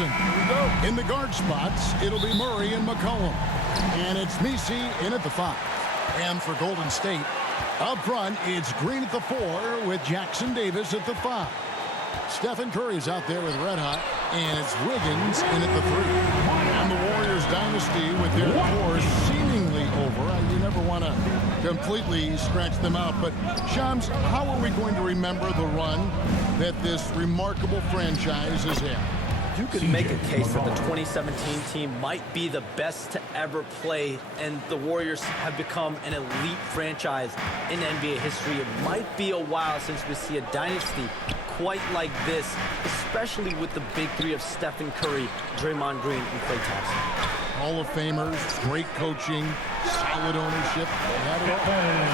Williamson. In the guard spots, it'll be Murray and McCollum. And it's Messi in at the 5. And for Golden State, up front, it's Green at the 4 with Jackson Davis at the 5. Stephen Curry's out there with Red Hot, and it's Wiggins in at the 3. And the Warriors dynasty with their core seemingly over. You never want to completely scratch them out, but Shams, how are we going to remember the run that this remarkable franchise has had? You could make a case that the 2017 team might be the best to ever play, and the Warriors have become an elite franchise in NBA history. It might be a while since we see a dynasty quite like this, especially with the big three of Stephen Curry, Draymond Green, and Klay Thompson. Hall of Famers, great coaching, solid ownership.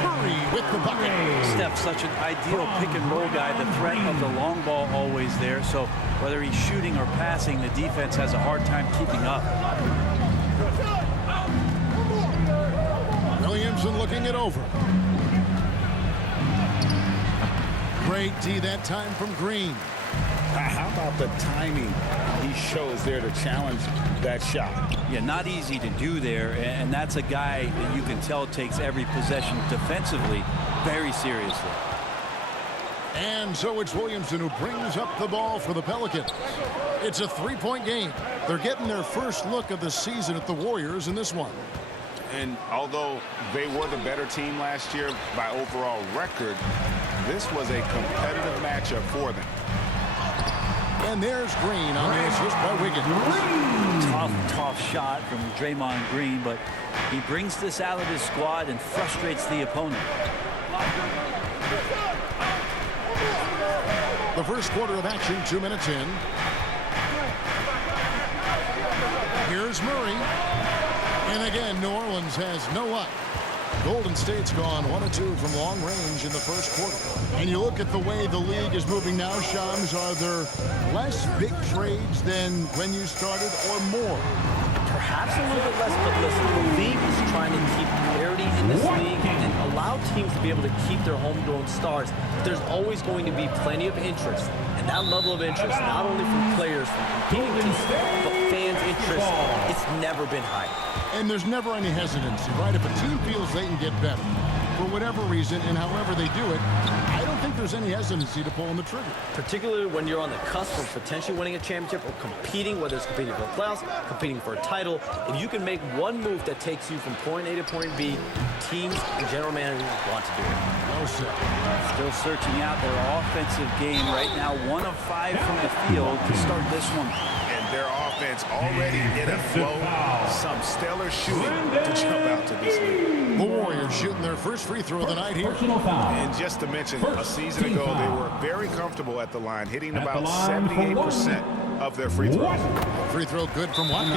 Curry with the bucket. Steph, such an ideal pick-and-roll guy. The threat of the long ball always there. So whether he's shooting or passing, the defense has a hard time keeping up. Williamson looking it over. Great D that time from Green. How about the timing he shows there to challenge that shot? Yeah, not easy to do there, and that's a guy that you can tell takes every possession defensively very seriously. And so it's Williamson who brings up the ball for the Pelicans. It's a three-point game. They're getting their first look of the season at the Warriors in this one. And although they were the better team last year by overall record, this was a competitive matchup for them. And there's Green on the assist by Wiggins. Tough shot from Draymond Green, but he brings this out of his squad and frustrates the opponent. The first quarter of action, 2 minutes in. Here's Murray. And again, New Orleans has no luck. Golden State's gone 1 of 2 from long range in the first quarter. And you look at the way the league is moving now, Shams, are there less big trades than when you started or more? Perhaps a little bit less, but listen, the league is trying to keep parity in this league and allow teams to be able to keep their homegrown stars. There's always going to be plenty of interest, and that level of interest, not only from players, from competing teams, but fans' interest, it's never been higher. And there's never any hesitancy, right? If a team feels they can get better, for whatever reason and however they do it, I don't think there's any hesitancy to pulling the trigger. Particularly when you're on the cusp of potentially winning a championship or competing, whether it's competing for the playoffs, competing for a title. If you can make one move that takes you from point A to point B, teams and general managers want to do it. No, sir. Still searching out their offensive game right now. 1 of 5 from the field to start this one. And their offense already in a flow. Some stellar shooting to jump out to this lead. The Warriors shooting their first free throw of the night here. And just to mention, a season ago, they were very comfortable at the line, hitting about 78% of their free throws. Free throw good from Watkins.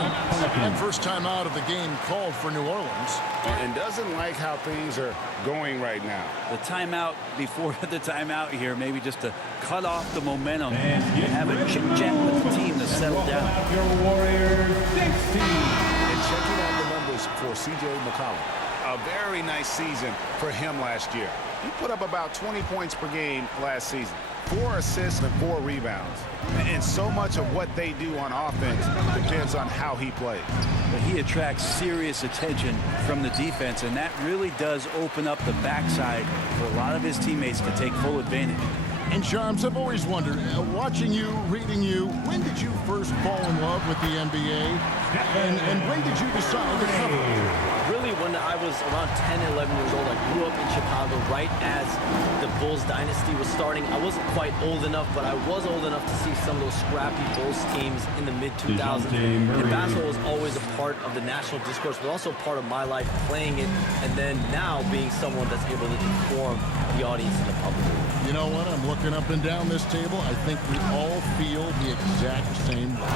And first time out of the game called for New Orleans. And doesn't like how things are going right now. The timeout before the timeout here, maybe just to cut off the momentum and have a chit-chat with the team to settle down. Your Warriors 16. And checking out the numbers for C.J. McCollum. A very nice season for him last year. He put up about 20 points per game last season. 4 assists and 4 rebounds. And so much of what they do on offense depends on how he plays. But he attracts serious attention from the defense, and that really does open up the backside for a lot of his teammates to take full advantage. And Shams, I've always wondered, watching you, reading you, when did you first fall in love with the NBA? And when did you decide to cover it? Really, when I was around 10, 11 years old, I grew up in Chicago right as the Bulls dynasty was starting. I wasn't quite old enough, but I was old enough to see some of those scrappy Bulls teams in the mid-2000s. And basketball was always a part of the national discourse, but also part of my life playing it, and then now being someone that's able to inform the audience and the public. You know what? I'm looking up and down this table. I think we all feel the exact same way.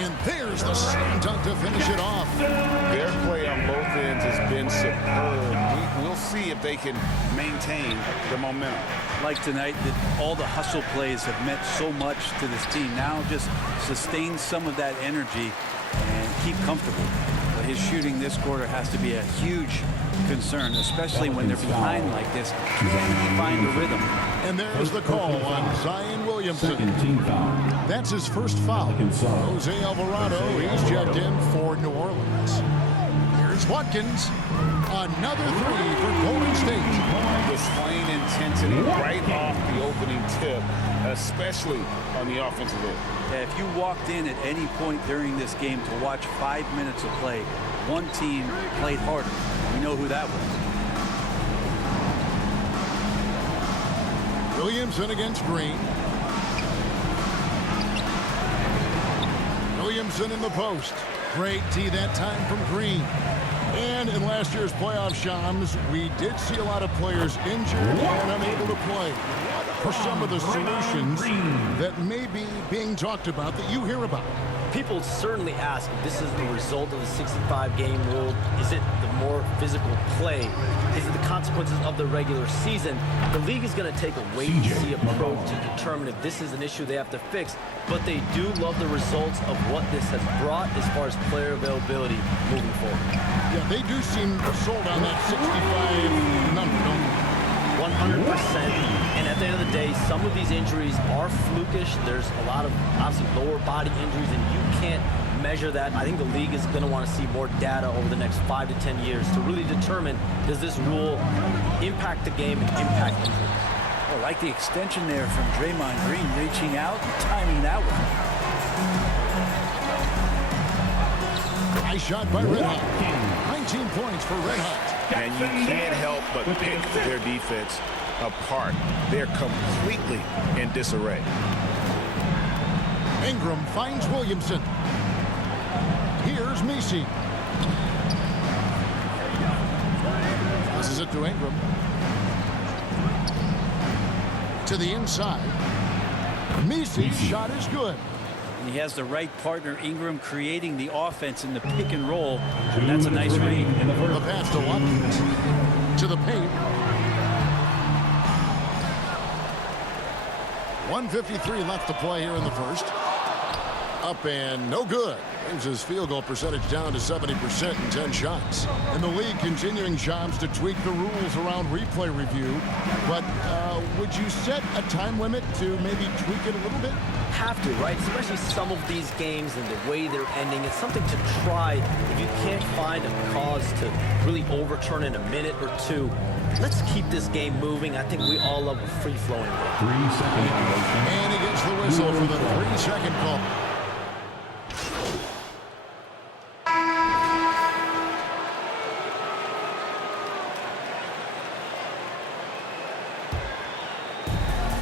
And there's the slam dunk to finish it off. Their play on both ends has been superb. We'll see if they can maintain the momentum. Like tonight, that all the hustle plays have meant so much to this team. Now just sustain some of that energy and keep comfortable. his shooting this quarter has to be a huge concern, especially when they're behind like this. Can he find the rhythm? And there's the call on Zion Williamson. Second team foul. That's his first foul. Jose Alvarado, he's checked in for New Orleans. Here's Watkins. Another three for Golden State. Displaying intensity right off the opening tip, especially on the offensive end. Yeah, if you walked in at any point during this game to watch 5 minutes of play, one team played harder. We know who that was. Williamson against Green. Williamson in the post. Great tee that time from Green. And in last year's playoff, Shams, we did see a lot of players injured and unable to play. For some of the solutions that may be being talked about that you hear about. People certainly ask if this is the result of the 65-game rule. Is it the more physical play? Is it the consequences of the regular season? The league is going to take a wait-and-see approach to determine if this is an issue they have to fix. But they do love the results of what this has brought as far as player availability moving forward. Yeah, they do seem sold on that 65 number, don't they? 100%. And at the end of the day, some of these injuries are flukish. There's a lot of, obviously, lower body injuries, and you can't measure that. I think the league is going to want to see more data over the next 5 to 10 years to really determine, does this rule impact the game and impact injuries? I like the extension there from Draymond Green, reaching out and timing that one. Nice shot by Red Hot. 19 points for Red Hot. And you can't help but pick their defense apart. They're completely in disarray. Ingram finds Williamson. Here's Messi. Passes it to Ingram. To the inside. Messi's shot is good. And he has the right partner, Ingram, creating the offense in the pick and roll. And that's a nice read. The pass to Watkins. To the paint. 1:53 left to play here in the first. Up and no good. Brings his field goal percentage down to 70% in 10 shots. And the league continuing, Shams, to tweak the rules around replay review. But would you set a time limit to maybe tweak it a little bit? Have to, right? Especially some of these games and the way they're ending. It's something to try. If you can't find a cause to really overturn in a minute or two, let's keep this game moving. I think we all love a free-flowing game. 3 seconds. And he gets the whistle for the 3-second call.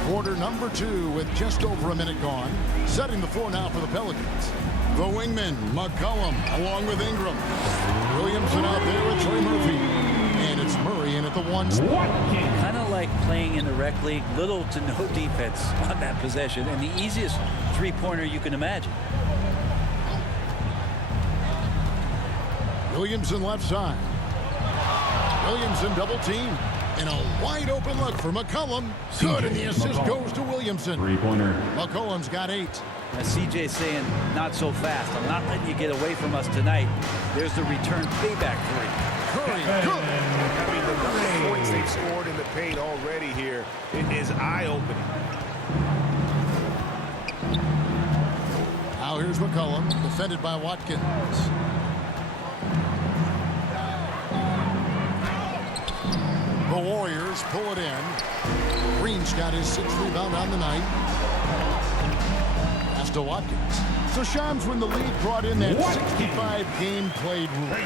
Quarter number 2 with just over a minute gone. Setting the floor now for the Pelicans. The wingman, McCollum, along with Ingram. Williamson out there with Trey Murphy. And it's Murray in at the 1 spot. Kind of like playing in the rec league, little to no defense on that possession, and the easiest three-pointer you can imagine. Williamson left side. Williamson double team. And a wide open look for McCollum. Good, and the assist goes to Williamson. 3-pointer. McCollum's got 8. As CJ's saying, not so fast. I'm not letting you get away from us tonight. There's the return payback three. Curry, good. I mean, the number of points they've scored in the paint already here is eye-opening. Now here's McCollum, defended by Watkins. The Warriors pull it in. Green's got his 6th rebound on the night. Pass to Watkins. So Shams, when the league brought in that 65-game played rule,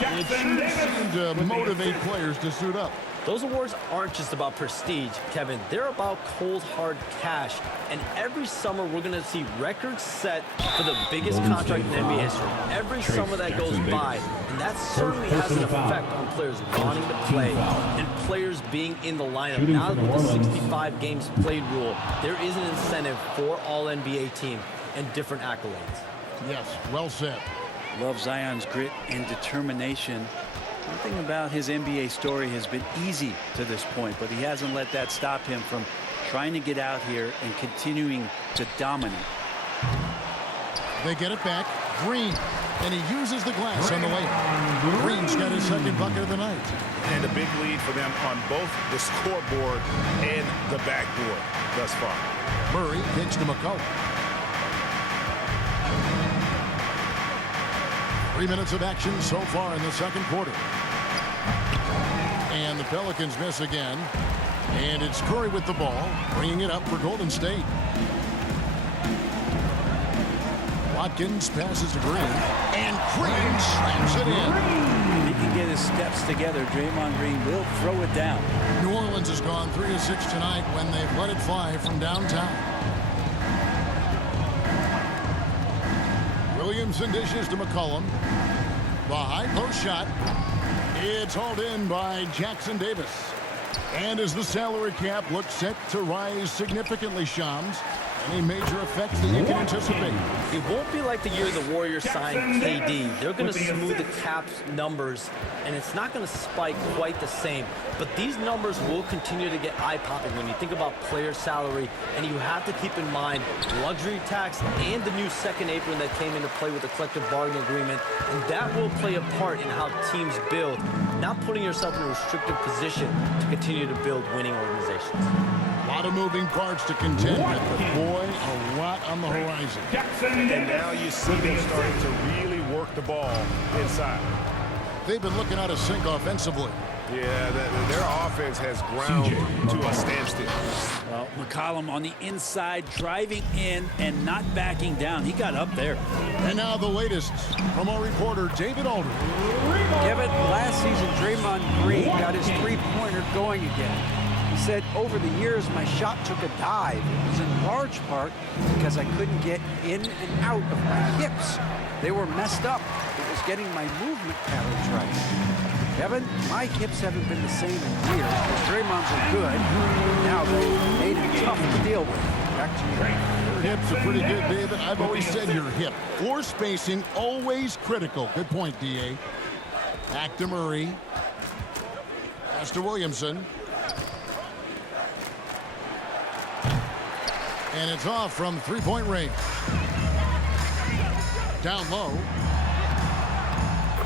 it sure seemed to motivate players to suit up. Those awards aren't just about prestige, Kevin. They're about cold, hard cash. And every summer, we're going to see records set for the biggest contract in NBA history. Every summer that goes by. And that certainly has an effect on players wanting to play and players being in the lineup. Now with the 65 games played rule, there is an incentive for all NBA teams and different accolades. Yes, well said. Love Zion's grit and determination. One thing about his NBA story has been easy to this point, but he hasn't let that stop him from trying to get out here and continuing to dominate. They get it back. Green. And he uses the glass on the layup. Green's got his second bucket of the night. And a big lead for them on both the scoreboard and the backboard thus far. Murray kicks to McCollum. 3 minutes of action so far in the second quarter. And the Pelicans miss again. And it's Curry with the ball, bringing it up for Golden State. Watkins passes to Green, and Green slams it in. If he can get his steps together, Draymond Green will throw it down. New Orleans has gone 3 of 6 tonight when they've let it fly from downtown. Williamson dishes to McCollum. The high post shot. It's hauled in by Jackson Davis. And as the salary cap looks set to rise significantly, Shams, any major effects that you can anticipate? It won't be like the year the Warriors signed KD. They're going to smooth the cap's numbers, and it's not going to spike quite the same. But these numbers will continue to get eye-popping when you think about player salary, and you have to keep in mind luxury tax and the new second apron that came into play with the collective bargaining agreement, and that will play a part in how teams build, not putting yourself in a restrictive position to continue to build winning organizations. A lot of moving parts to contend with, but boy, a lot on the horizon. And now you see them starting to really work the ball inside. They've been looking out of sync offensively. Yeah, their offense has ground to a standstill. Well, McCollum on the inside, driving in and not backing down. He got up there. And now the latest from our reporter, David Aldridge. Kevin, last season, Draymond Green got his three-pointer going again. He said, over the years, my shot took a dive. It was in large part because I couldn't get in and out of my hips. They were messed up. It was getting my movement patterns right. Kevin, my hips haven't been the same in years, but Draymond's are good. Now they've made it tough to deal with. Back to you. Your hips are pretty good, David. I've always said your hip. Floor spacing, always critical. Good point, D.A. Back to Murray. Pass to Williamson. And it's off from three-point range. Down low.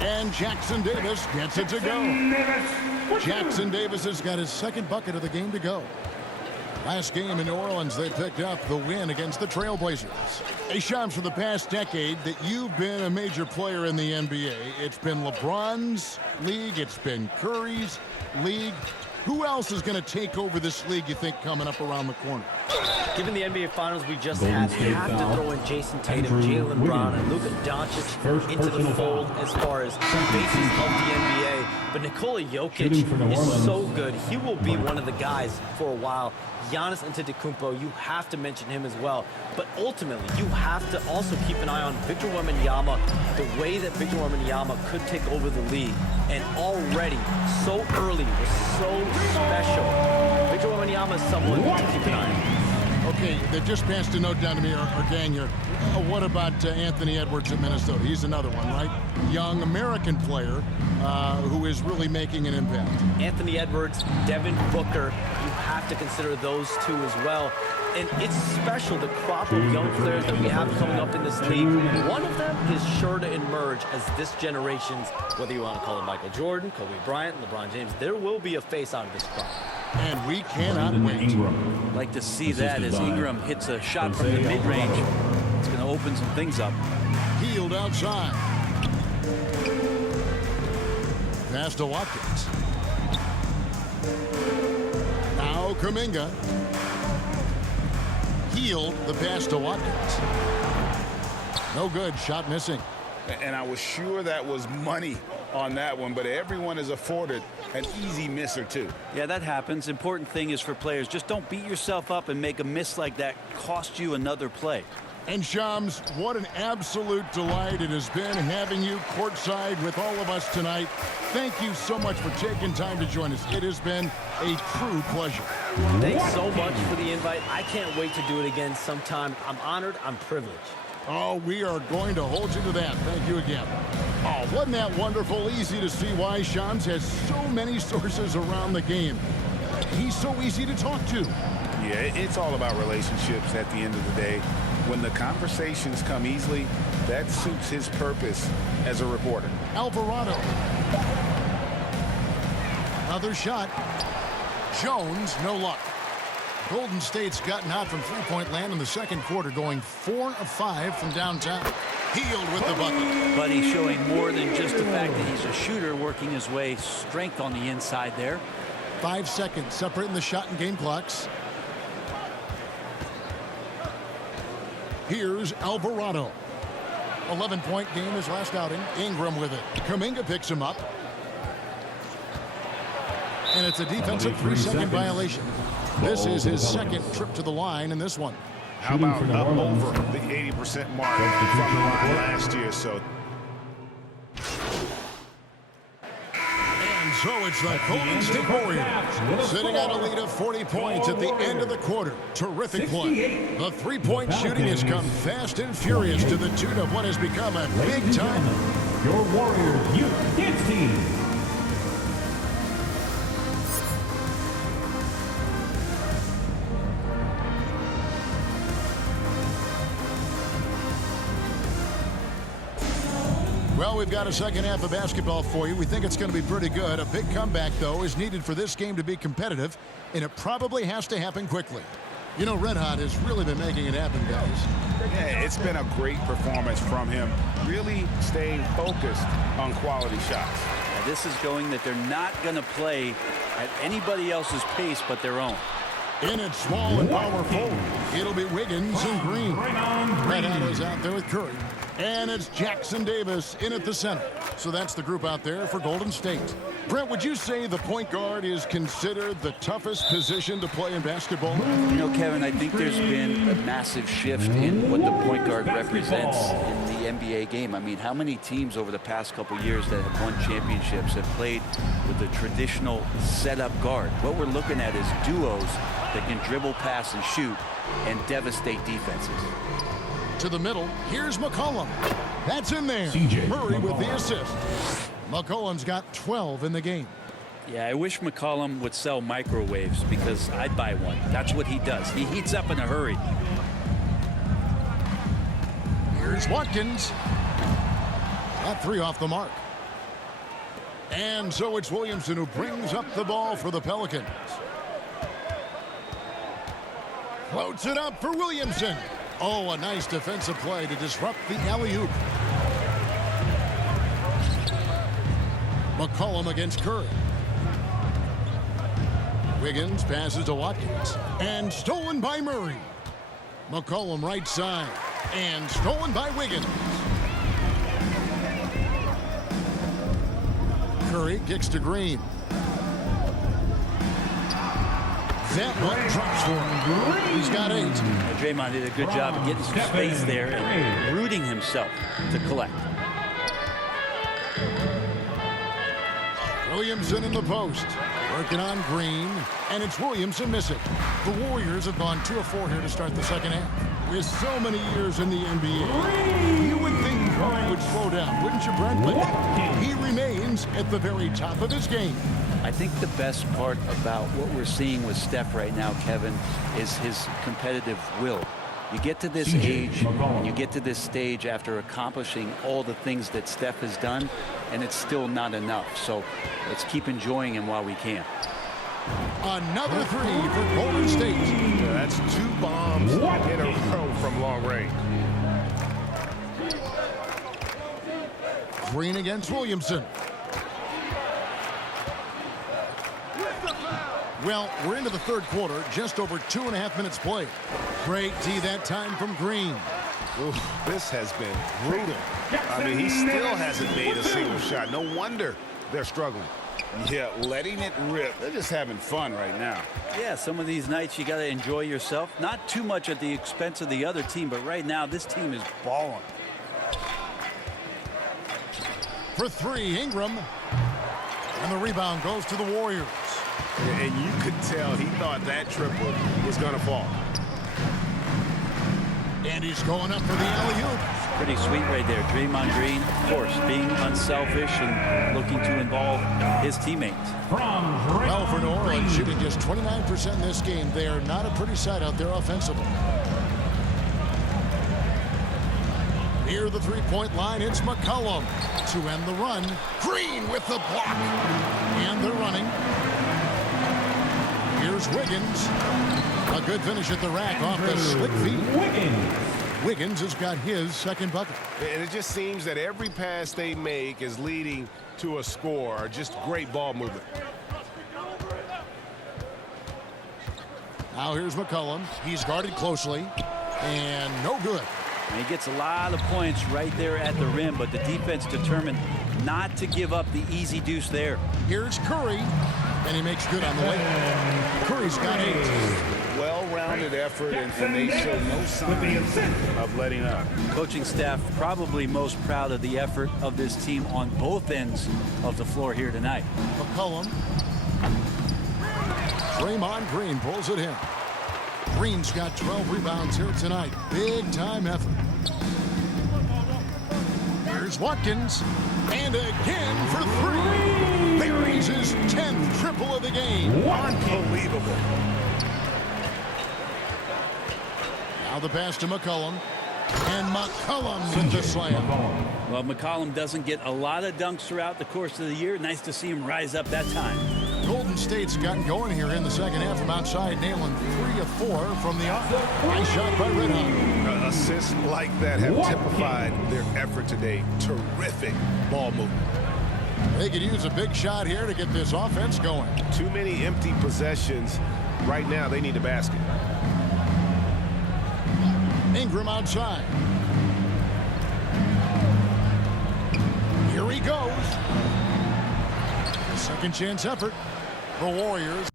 And Jackson Davis gets it to go. Jackson Davis has got his second bucket of the game to go. Last game in New Orleans, they picked up the win against the Trailblazers. Hey, Shams, for the past decade that you've been a major player in the NBA, it's been LeBron's league, it's been Curry's league. Who else is going to take over this league, you think, coming up around the corner? Given the NBA Finals we just had, have to throw in Jason Tatum, Jaylen Brown, and Luka Doncic into the fold as far as faces of the NBA. But Nikola Jokic is so good. He will be one of the guys for a while. Giannis Antetokounmpo, you have to mention him as well. But ultimately, you have to also keep an eye on Victor Wembanyama, the way that Victor Wembanyama could take over the league. And already, so early, was so special. Victor Wembanyama is someone to keep an eye on. Okay, they just passed a note down to me, our gang here. What about Anthony Edwards at Minnesota? He's another one, right? Young American player who is really making an impact. Anthony Edwards, Devin Booker, you have to consider those two as well. And it's special, the crop of young players that we have coming up in this league. One of them is sure to emerge as this generation's, whether you want to call him Michael Jordan, Kobe Bryant, LeBron James, there will be a face out of this crop. And we cannot wait. Like to see that as Ingram hits a shot from the mid-range. It's going to open some things up. Healed outside. Pass to Watkins. Now Kuminga. Healed the pass to Watkins. No good. Shot missing. And I was sure that was money on that one, but everyone is afforded an easy miss or two. Yeah, that happens. Important thing is for players, just don't beat yourself up and make a miss like that cost you another play. And Shams, what an absolute delight it has been having you courtside with all of us tonight. Thank you so much for taking time to join us. It has been a true pleasure. Thanks so much for the invite. I can't wait to do it again sometime. I'm honored. I'm privileged. Oh, we are going to hold you to that. Thank you again. Oh, wasn't that wonderful? Easy to see why Shams has so many sources around the game. He's so easy to talk to. Yeah, it's all about relationships at the end of the day. When the conversations come easily, that suits his purpose as a reporter. Alvarado. Another shot. Jones, no luck. Golden State's gotten hot from three-point land in the second quarter, going 4 of 5 from downtown. Healed with the bucket. But he's showing more than just the fact that he's a shooter, working his way strength on the inside there. 5 seconds separating the shot and game clocks. Here's Alvarado. 11-point game his last outing. Ingram with it. Kuminga picks him up. And it's a defensive 3-second violation. This is his second trip to the line in this one. How about up over the 80% mark from the line last year? So. And so it's the Golden State Warriors sitting at a lead of 40 points at the end of the quarter. Terrific play. The three-point shooting has come fast and furious to the tune of what has become a big time. Your Warriors Youth Dance Team. Well, we've got a second half of basketball for you. We think it's going to be pretty good. A big comeback, though, is needed for this game to be competitive, and it probably has to happen quickly. You know, Red Hot has really been making it happen, guys. Yeah, it's been a great performance from him, really staying focused on quality shots. Now, this is going that they're not going to play at anybody else's pace but their own. In it, small and powerful. It'll be Wiggins and Green. Red Hot is out there with Curry. And it's Jackson Davis in at the center. So that's the group out there for Golden State. Brent, would you say the point guard is considered the toughest position to play in basketball? You know, Kevin, I think there's been a massive shift in what the point guard represents in the NBA game. I mean, how many teams over the past couple years that have won championships have played with the traditional setup guard? What we're looking at is duos that can dribble, pass, and shoot and devastate defenses. To the middle, here's McCollum. That's in there. Murray with the assist. McCollum's got 12 in the game. Yeah, I wish McCollum would sell microwaves because I'd buy one. That's what he does. He heats up in a hurry. Here's Watkins. That three off the mark. And so it's Williamson who brings up the ball for the Pelicans. Floats it up for Williamson. Oh, a nice defensive play to disrupt the alley-oop. McCollum against Curry. Wiggins passes to Watkins. And stolen by Murray. McCollum right side. And stolen by Wiggins. Curry kicks to Green. That one drops for him. He's got 8. Draymond did a good job of getting some space there and rooting himself to collect. Williamson in the post. Working on Green. And it's Williamson missing. The Warriors have gone 2 of 4 here to start the second half. With so many years in the NBA, you would think Curry would slow down, wouldn't you, Brent? But he remains at the very top of his game. I think the best part about what we're seeing with Steph right now, Kevin, is his competitive will. You get to this age, and you get to this stage after accomplishing all the things that Steph has done, and it's still not enough. So let's keep enjoying him while we can. Another 3 for Golden State. Yeah, that's 2 bombs in a row from long range. Green against Williamson. Well, we're into the third quarter, just over 2.5 minutes played. Great D that time from Green. Ooh, this has been brutal. I mean, he still hasn't made a single shot. No wonder they're struggling. Yeah, letting it rip. They're just having fun right now. Yeah, some of these nights you got to enjoy yourself. Not too much at the expense of the other team, but right now this team is balling. For 3, Ingram. And the rebound goes to the Warriors. And you could tell he thought that triple was going to fall. And he's going up for the alley-oop. Pretty sweet right there. Draymond Green, of course, being unselfish and looking to involve his teammates. Well, for New Orleans, shooting just 29% in this game, they are not a pretty sight out there offensively. Near the three-point line, it's McCollum to end the run. Green with the block. And they're running. Here's Wiggins. A good finish at the rack off the slick feet. Wiggins has got his second bucket. And it just seems that every pass they make is leading to a score. Just great ball movement. Now here's McCollum. He's guarded closely. And no good. And he gets a lot of points right there at the rim, but the defense determined not to give up the easy deuce there. Here's Curry. And he makes good on the way. Curry's got 8. Well-rounded effort, and they show no signs of letting up. Coaching staff probably most proud of the effort of this team on both ends of the floor here tonight. McCollum. Draymond Green pulls it in. Green's got 12 rebounds here tonight. Big time effort. Here's Watkins. And again for 3. Buries his 10th triple of the game. Unbelievable. Now the pass to McCollum. And McCollum with the slam. Well, McCollum doesn't get a lot of dunks throughout the course of the year. Nice to see him rise up that time. Golden State's gotten going here in the second half from outside, nailing 3 of 4 from the off. Nice shot by Red Hot. Assists like that have typified their effort today. Terrific ball movement. They could use a big shot here to get this offense going. Too many empty possessions. Right now, they need a basket. Ingram outside. Here he goes. Second chance effort. The Warriors.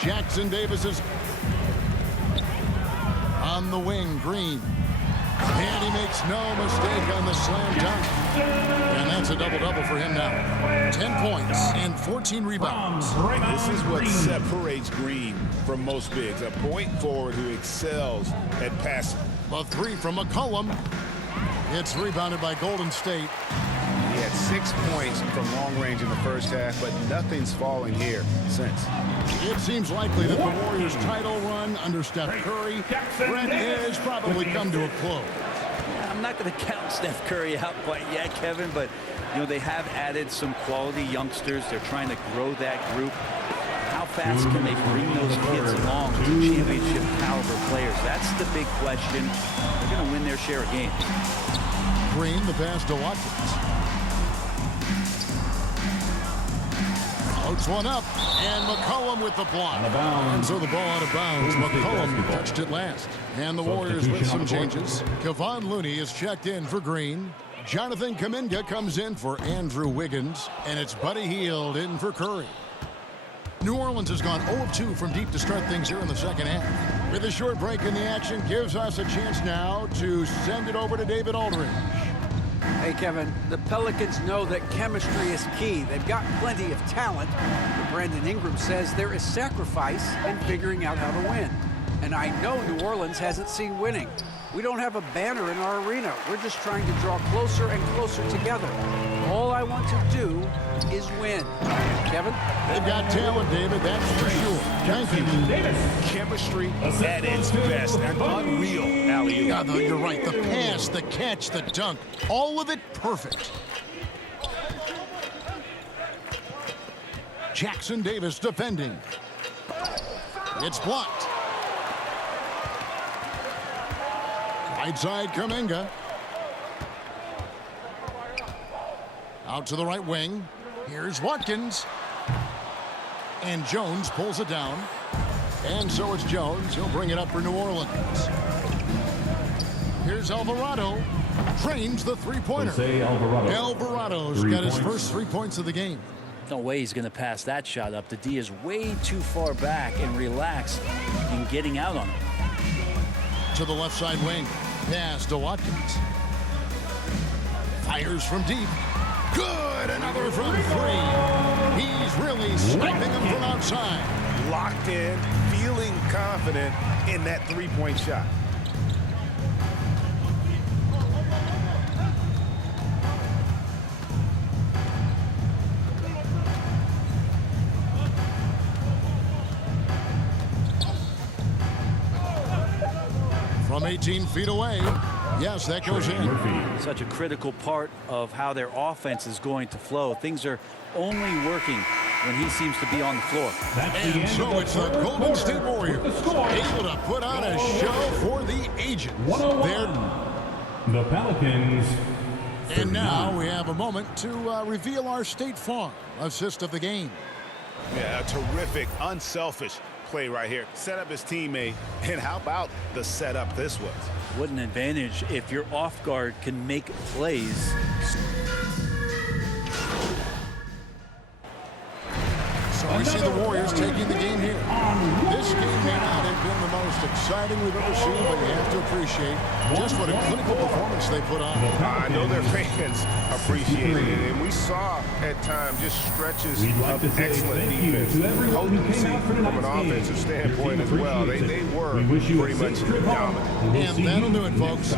Jackson Davis is on the wing. Green. And he makes no mistake on the slam dunk. And that's a double-double for him now. 10 points and 14 rebounds. This is what separates Green from most bigs. A point forward who excels at passing. A three from McCollum. It's rebounded by Golden State. He had 6 points from long range in the first half, but nothing's falling here since. It seems likely that the Warriors' title run under Steph Curry, Brett, has probably come to a close. I'm not going to count Steph Curry out quite yet, Kevin, but you know they have added some quality youngsters. They're trying to grow that group. How fast can they bring those kids along to championship caliber players? That's the big question. They're going to win their share of games. Green, the pass to Watkins. Floats one up, and McCollum with the block. And so the ball out of bounds. McCollum touched it last. And the Warriors with some changes. Kevon Looney is checked in for Green. Jonathan Kuminga comes in for Andrew Wiggins. And it's Buddy Hield in for Curry. New Orleans has gone 0 of 2 from deep to start things here in the second half. With a short break in the action, gives us a chance now to send it over to David Aldridge. Hey, Kevin, the Pelicans know that chemistry is key. They've got plenty of talent, but Brandon Ingram says there is sacrifice in figuring out how to win. And I know New Orleans hasn't seen winning. We don't have a banner in our arena. We're just trying to draw closer and closer together. All I want to do is win. Kevin? They've got talent, David, that's for sure. Thank you. Chemistry at its best. An unreal alley-oop. Yeah, though, you're right. The pass, the catch, the dunk, all of it perfect. Jackson Davis defending. It's blocked. Right side, Kuminga. Out to the right wing. Here's Watkins. And Jones pulls it down. And so it's Jones. He'll bring it up for New Orleans. Here's Alvarado. Trains the three-pointer. Alvarado's got his first 3 points of the game. No way he's going to pass that shot up. The D is way too far back and relaxed in getting out on it. To the left side wing. Pass to Watkins. Fires from deep. Good! Another from three. He's really sniping him from outside. Locked in, feeling confident in that three-point shot. From 18 feet away. Yes, that goes in. Such a critical part of how their offense is going to flow. Things are only working when he seems to be on the floor. And so it's the Golden State Warriors able to put on a show for the ages. 101. The Pelicans. And now we have a moment to reveal our State Farm assist of the game. Yeah, a terrific, unselfish play right here. Set up his teammate, and how about the setup this was? What an advantage if your off guard can make plays. So we see the Warriors taking the game here. This game may not have been the most exciting we've ever seen, but you have to appreciate just what a clinical performance they put on. I know their fans appreciate it, and we saw at times just stretches of excellent defense. Potency from an offensive standpoint as well. They were pretty much dominant. And that'll do it, folks.